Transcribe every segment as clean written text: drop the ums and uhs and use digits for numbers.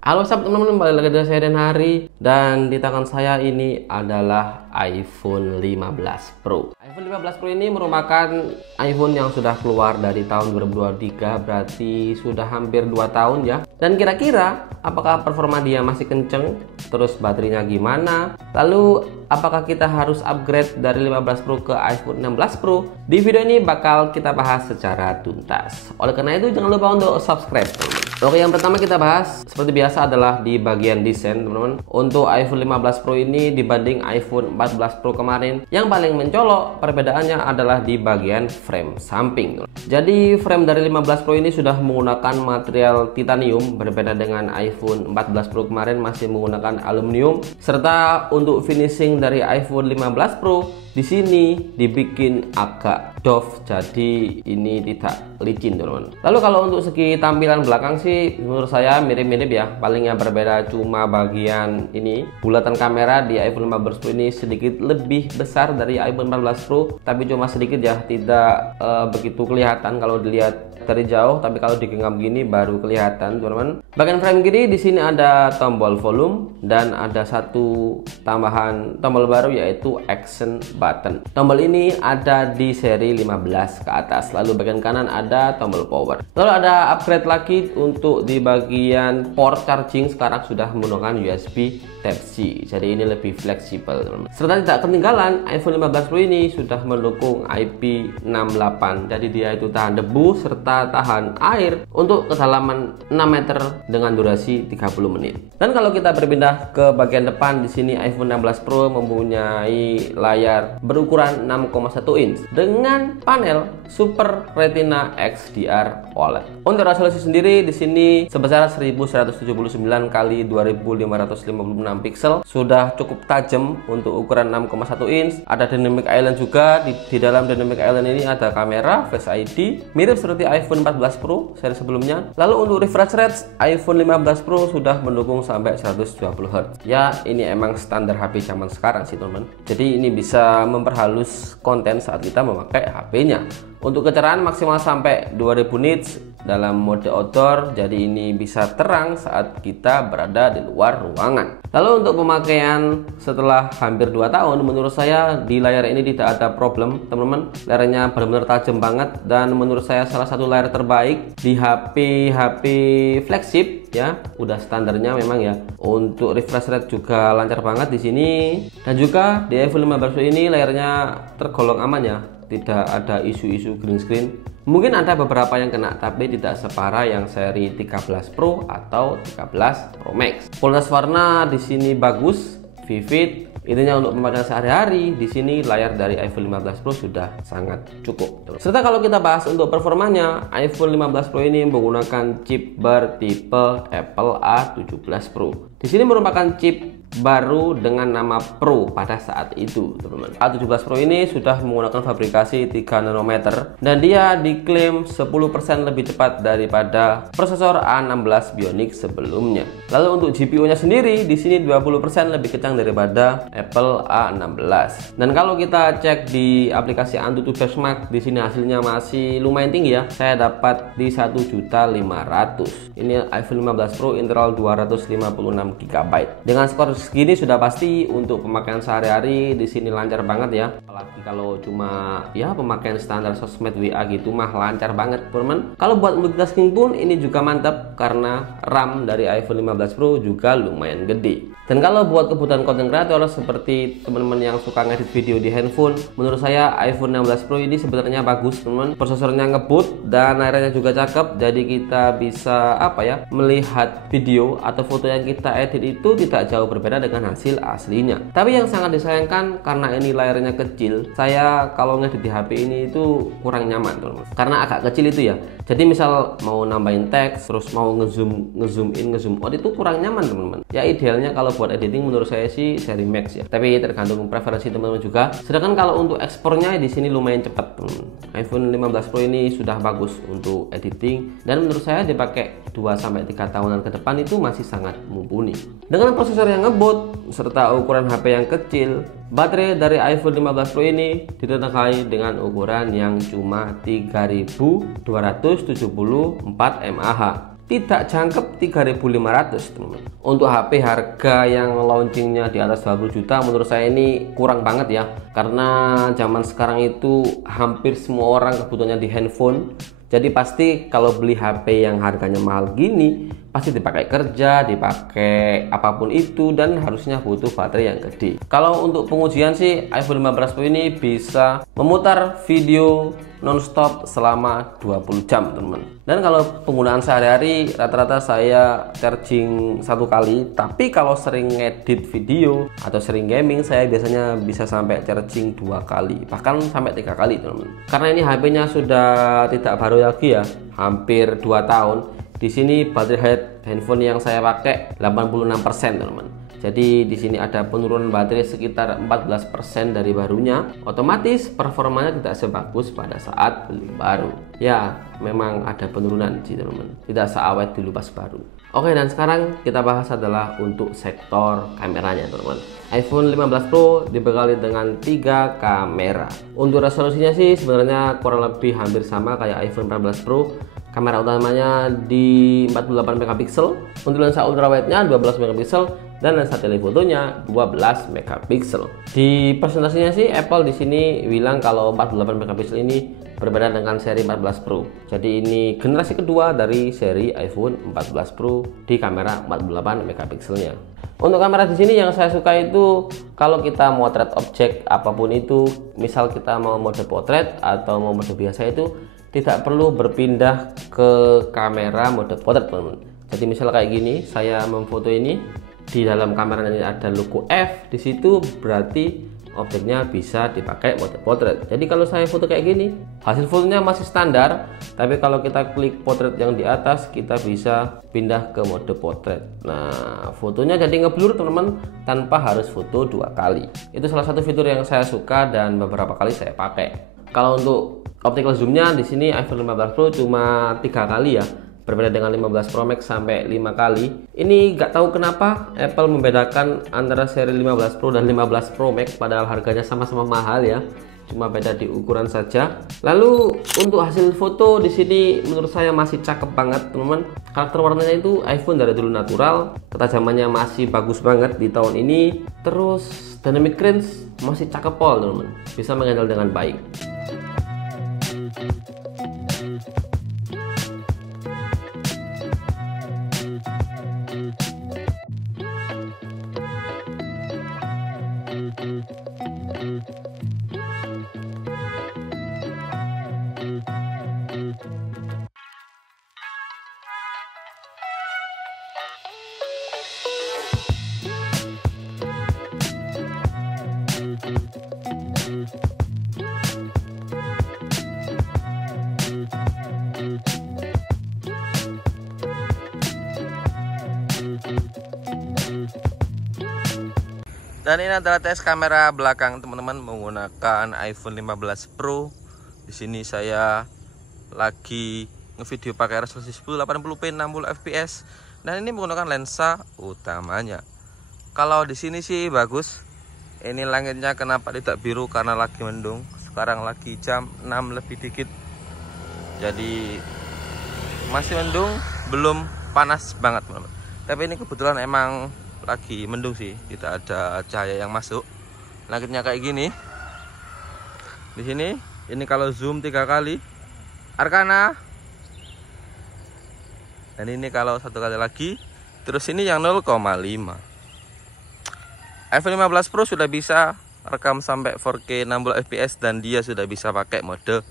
Halo sahabat teman-teman, balik lagi dengan saya Dan Hari. Dan di tangan saya ini adalah iPhone 15 Pro. iPhone 15 Pro ini merupakan iPhone yang sudah keluar dari tahun 2023, berarti sudah hampir 2 tahun ya. Dan kira-kira apakah performa dia masih kenceng? Terus baterainya gimana? Lalu apakah kita harus upgrade dari 15 Pro ke iPhone 16 Pro? Di video ini bakal kita bahas secara tuntas. Oleh karena itu jangan lupa untuk subscribe teman-teman. Oke, yang pertama kita bahas seperti biasa adalah di bagian desain teman-teman. Untuk iPhone 15 Pro ini dibanding iPhone 14 Pro kemarin, yang paling mencolok perbedaannya adalah di bagian frame samping. Jadi frame dari 15 Pro ini sudah menggunakan material titanium, berbeda dengan iPhone 14 Pro kemarin masih menggunakan aluminium. Serta untuk finishing dari iPhone 15 Pro di sini dibikin agak doff, jadi ini tidak licin teman-teman. Lalu kalau untuk segi tampilan belakang sih menurut saya mirip-mirip ya, paling yang berbeda cuma bagian ini, bulatan kamera di iPhone 15 Pro ini sedikit lebih besar dari iPhone 14 Pro, tapi cuma sedikit ya, tidak begitu kelihatan kalau dilihat dari jauh, tapi kalau digenggam gini baru kelihatan teman-teman. Bagian frame kiri di sini ada tombol volume dan ada satu tambahan tombol baru yaitu action button. Tombol ini ada di seri 15 ke atas. Lalu bagian kanan ada tombol power. Lalu ada upgrade lagi untuk di bagian port charging, sekarang sudah menggunakan USB Type-C. Jadi ini lebih fleksibel teman-teman. Serta tidak ketinggalan iPhone 15 Pro ini sudah mendukung IP68. Jadi dia itu tahan debu serta tahan air untuk kedalaman 6 meter dengan durasi 30 menit. Dan kalau kita berpindah ke bagian depan, di sini iPhone 16 Pro mempunyai layar berukuran 6,1 inch dengan panel Super Retina XDR OLED. Untuk resolusi sendiri di sini sebesar 1179 x 2556 pixel, sudah cukup tajam untuk ukuran 6,1 inch. Ada dynamic island juga. Di dalam dynamic island ini ada kamera Face ID, mirip seperti iPhone 14 Pro seri sebelumnya. Lalu untuk refresh rate, iPhone 15 Pro sudah mendukung sampai 120 Hz. Ya, ini emang standar HP zaman sekarang sih teman-teman. Jadi ini bisa memperhalus konten saat kita memakai HP-nya. Untuk kecerahan maksimal sampai 2000 nits dalam mode outdoor, jadi ini bisa terang saat kita berada di luar ruangan. Lalu untuk pemakaian setelah hampir 2 tahun, menurut saya di layar ini tidak ada problem teman-teman. Layarnya benar-benar tajam banget dan menurut saya salah satu layar terbaik di HP flagship ya, udah standarnya memang ya. Untuk refresh rate juga lancar banget di sini, dan juga di iPhone 15 Pro ini layarnya tergolong aman ya, tidak ada isu-isu green screen. Mungkin ada beberapa yang kena, tapi tidak separah yang seri 13 Pro atau 13 Pro Max. Kualitas warna di sini bagus, vivid. Intinya untuk pemakaian sehari-hari di sini layar dari iPhone 15 Pro sudah sangat cukup. Serta kalau kita bahas untuk performanya, iPhone 15 Pro ini menggunakan chip bertipe Apple A17 Pro. Di sini merupakan chip baru dengan nama Pro pada saat itu teman-teman. A17 Pro ini sudah menggunakan fabrikasi 3 nanometer dan dia diklaim 10% lebih cepat daripada prosesor A16 Bionic sebelumnya. Lalu untuk GPU-nya sendiri di sini 20% lebih kencang daripada Apple A16. Dan kalau kita cek di aplikasi AnTuTu Benchmark, di sini hasilnya masih lumayan tinggi ya. Saya dapat di 1.500.000. Ini iPhone 15 Pro internal 256 GB. Dengan skor segini sudah pasti untuk pemakaian sehari-hari di sini lancar banget ya. Apalagi kalau cuma ya pemakaian standar sosmed WA gitu mah lancar banget teman-teman. Kalau buat multitasking pun ini juga mantap karena RAM dari iPhone 15 Pro juga lumayan gede. Dan kalau buat kebutuhan konten kreator seperti teman-teman yang suka ngedit video di handphone, menurut saya iPhone 16 Pro ini sebenarnya bagus teman-teman. Prosesornya ngebut dan layarnya juga cakep, jadi kita bisa apa ya, melihat video atau foto yang kita edit itu tidak jauh berbeda dengan hasil aslinya. Tapi yang sangat disayangkan karena ini layarnya kecil, saya kalau ngedit di HP ini itu kurang nyaman teman-teman. Karena agak kecil itu ya. Jadi misal mau nambahin teks, terus mau ngezoom in, ngezoom out itu kurang nyaman teman-teman. Ya idealnya kalau buat editing menurut saya sih seri Max ya. Tapi tergantung preferensi teman-teman juga. Sedangkan kalau untuk ekspornya di sini lumayan cepat teman-teman. iPhone 15 Pro ini sudah bagus untuk editing dan menurut saya dipakai 2-3 tahunan ke depan itu masih sangat mumpuni. Dengan prosesor yang ngebut serta ukuran HP yang kecil, baterai dari iPhone 15 Pro ini ditengarai dengan ukuran yang cuma 3274 mAh. tidak jangkep 3.500 teman-teman. Untuk HP harga yang launchingnya di atas 20 juta menurut saya ini kurang banget ya, karena zaman sekarang itu hampir semua orang kebutuhannya di handphone. Jadi pasti kalau beli HP yang harganya mahal gini pasti dipakai kerja, dipakai apapun itu, dan harusnya butuh baterai yang gede. Kalau untuk pengujian sih iPhone 15 Pro ini bisa memutar video nonstop selama 20 jam teman-teman. Dan kalau penggunaan sehari-hari rata-rata saya charging 1 kali, tapi kalau sering ngedit video atau sering gaming saya biasanya bisa sampai charging 2 kali, bahkan sampai 3 kali teman-teman. Karena ini HP-nya sudah tidak baru lagi ya, hampir 2 tahun. Di sini baterai health handphone yang saya pakai 86% teman-teman. Jadi di sini ada penurunan baterai sekitar 14% dari barunya. Otomatis performanya tidak sebagus pada saat beli baru. Ya, memang ada penurunan sih teman-teman. Tidak seawet dulu pas baru. Oke, dan sekarang kita bahas adalah untuk sektor kameranya teman-teman. iPhone 15 Pro dibekali dengan 3 kamera. Untuk resolusinya sih sebenarnya kurang lebih hampir sama kayak iPhone 14 Pro. Kamera utamanya di 48 megapiksel, untuk lensa ultrawide-nya 12 megapiksel, dan lensa telefotonya 12 megapiksel. Di presentasinya sih Apple di sini bilang kalau 48 megapiksel ini berbeda dengan seri 14 Pro. Jadi ini generasi kedua dari seri iPhone 14 Pro di kamera 48 megapikselnya. Untuk kamera di sini yang saya suka itu kalau kita motret objek apapun itu, misal kita mau mode potret atau mau mode biasa itu tidak perlu berpindah ke kamera mode potret teman-teman. Jadi misal kayak gini, saya memfoto ini di dalam kamera ini ada logo F di situ, berarti objeknya bisa dipakai mode potret. Jadi kalau saya foto kayak gini, hasil fotonya masih standar, tapi kalau kita klik potret yang di atas, kita bisa pindah ke mode potret. Nah, fotonya jadi ngeblur teman-teman, tanpa harus foto 2 kali. Itu salah satu fitur yang saya suka dan beberapa kali saya pakai. Kalau untuk optical zoomnya di sini iPhone 15 Pro cuma 3 kali ya, berbeda dengan 15 Pro Max sampai 5 kali. Ini nggak tahu kenapa Apple membedakan antara seri 15 Pro dan 15 Pro Max, padahal harganya sama-sama mahal ya, cuma beda di ukuran saja. Lalu untuk hasil foto di sini menurut saya masih cakep banget teman-teman. Karakter warnanya itu iPhone dari dulu natural, ketajamannya masih bagus banget di tahun ini. Terus dynamic range masih cakep pol teman-teman, bisa menghandle dengan baik. Dan ini adalah tes kamera belakang teman-teman menggunakan iPhone 15 Pro. Di sini saya lagi ngevideo pakai resolusi 1080p 60 fps dan ini menggunakan lensa utamanya. Kalau di sini sih bagus. Ini langitnya kenapa tidak biru, karena lagi mendung. Sekarang lagi jam 6 lebih dikit. Jadi masih mendung, belum panas banget teman-teman. Tapi ini kebetulan emang lagi mendung sih, tidak ada cahaya yang masuk. Langitnya kayak gini. Di sini, ini kalau zoom 3 kali, Arkana. Dan ini kalau 1 kali lagi, terus ini yang 0,5. iPhone 15 Pro sudah bisa rekam sampai 4K 60 fps dan dia sudah bisa pakai mode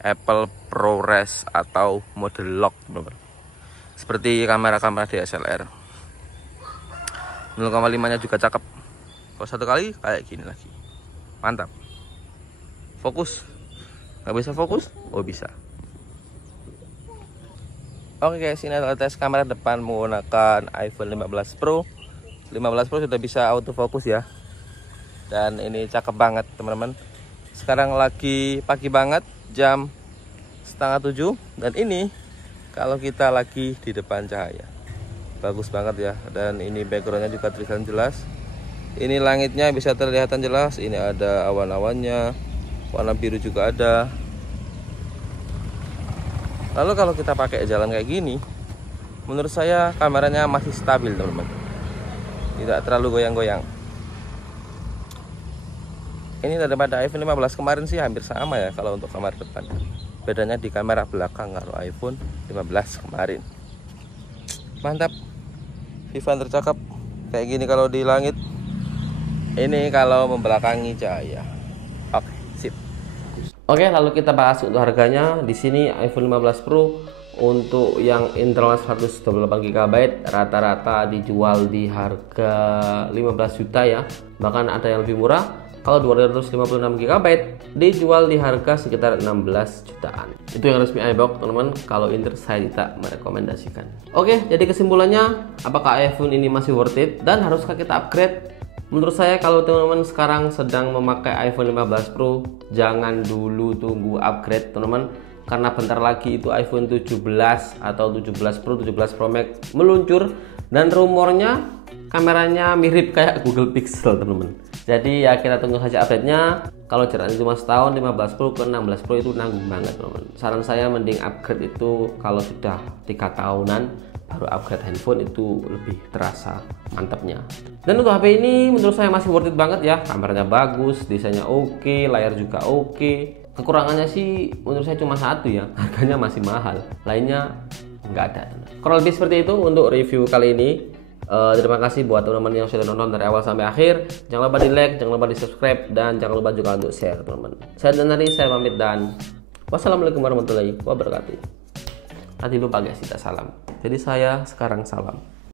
Apple ProRes atau mode lock, seperti kamera-kamera DSLR. 0,5 nya juga cakep. Kalau 1 kali kayak gini lagi, mantap. Fokus, nggak bisa fokus? Oh bisa. Oke guys, ini adalah tes kamera depan menggunakan iPhone 15 Pro. 15 Pro sudah bisa autofocus ya. Dan ini cakep banget teman-teman. Sekarang lagi pagi banget, jam 6:30. Dan ini kalau kita lagi di depan cahaya, bagus banget ya. Dan ini backgroundnya juga terlihat jelas. Ini langitnya bisa terlihat jelas. Ini ada awan-awannya, warna biru juga ada. Lalu kalau kita pakai jalan kayak gini, menurut saya kameranya masih stabil teman-teman, tidak terlalu goyang-goyang. Ini daripada iPhone 15 kemarin sih hampir sama ya kalau untuk kamera depan. Bedanya di kamera belakang kalau iPhone 15 kemarin. Mantap. Vivan tercakap kayak gini kalau di langit. Ini kalau membelakangi cahaya. Oke, sip. Oke, lalu kita bahas untuk harganya. Di sini iPhone 15 Pro untuk yang internal 128 GB rata-rata dijual di harga 15 juta ya. Bahkan ada yang lebih murah. Kalau 256 GB dijual di harga sekitar 16 jutaan. Itu yang resmi iBox teman-teman. Kalau Inter saya tidak merekomendasikan. Oke, jadi kesimpulannya, apakah iPhone ini masih worth it dan haruskah kita upgrade? Menurut saya kalau teman-teman sekarang sedang memakai iPhone 15 Pro, jangan dulu tunggu upgrade teman-teman, karena bentar lagi itu iPhone 17 atau 17 Pro, 17 Pro Max meluncur dan rumornya kameranya mirip kayak Google Pixel teman-teman. Jadi ya kita tunggu saja update-nya. Kalau jaraknya cuma setahun, 15 Pro ke 16 Pro itu nanggung banget teman-teman. Saran saya mending upgrade itu kalau sudah 3 tahunan baru upgrade handphone, itu lebih terasa mantapnya. Dan untuk HP ini menurut saya masih worth it banget ya. Kameranya bagus, desainnya oke, layar juga oke. Kekurangannya sih menurut saya cuma satu ya, harganya masih mahal. Lainnya nggak ada. Kurang lebih seperti itu untuk review kali ini. Terima kasih buat teman-teman yang sudah nonton dari awal sampai akhir. Jangan lupa di like, jangan lupa di subscribe, dan jangan lupa juga untuk share teman-teman. Saya Danari, saya pamit dan wassalamualaikum warahmatullahi wabarakatuh. Tadi lupa guys, kita salam. Jadi saya sekarang salam.